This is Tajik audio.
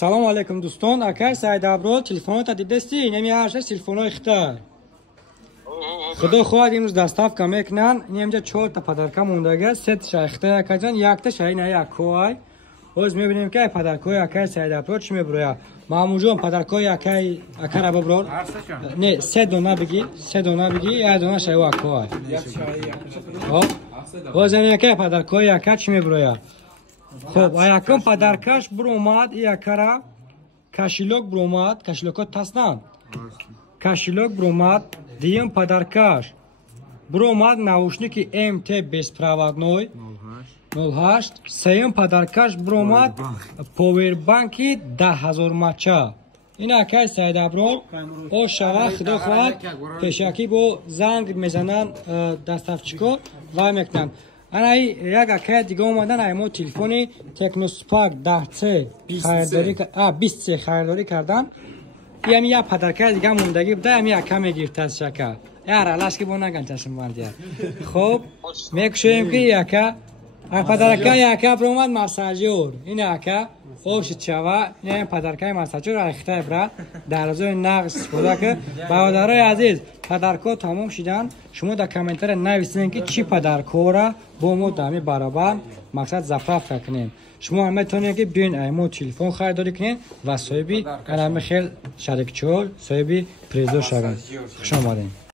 салому алейкум дӯстон, акай Саид Аброр телефонота дидасти? Инами ҳашаш телефонои хитар. Худо хоҳад имрӯз доставка мекунанд. Инамҷа 4 та падарка мондага, 3 та хитар акайҷон, 1 та шаина якой. Оз мебинем ки падаркои акай Саид Аброр чӣ мебуроя. Маъмуҷон падаркои акай акара баброр. Не, 3 дона биги, 3 дона биги, 1 дона шайва акой. Хоп. Оз акай падаркои акай чӣ мебуроя. Хоб, аякам падаркаш буромад, якара кашилок буромад, кашилокот таснанд. Кашилок буромад, диюм падаркаш буромад наушники МТ беспроводной 08, сеюм падаркаш буромад повербанки 10000 мача. Ин акай Саид Аброр о шава худо хоҳад пешакӣ бо занг мезананд доставчико ва мекунанд. Анаи як акай дига омадан аймо телефони Technospark 10C харидорӣ 20C харидорӣ кардан. Ями я падарка дига мондаги буда, ями яка мегиртад шака. Яра лашки бо наган чашм бандия. Хоб, мекушоем ки яка падарка яка промад массажёр. Ин яка ош чава, ин падаркай массажёр ахтай бра дарозои нағз истифода ки бародарои азиз, падарко тамом шидан. Шумо дар комментария нависен ки чӣ падаркора бо мо дами баробар мақсад заправка кунем. Шумо метавонед ки биён аймо телефон харидорӣ кунед ва соҳиби алами хел шарикчор, соҳиби призо шавед. Хуш омадед.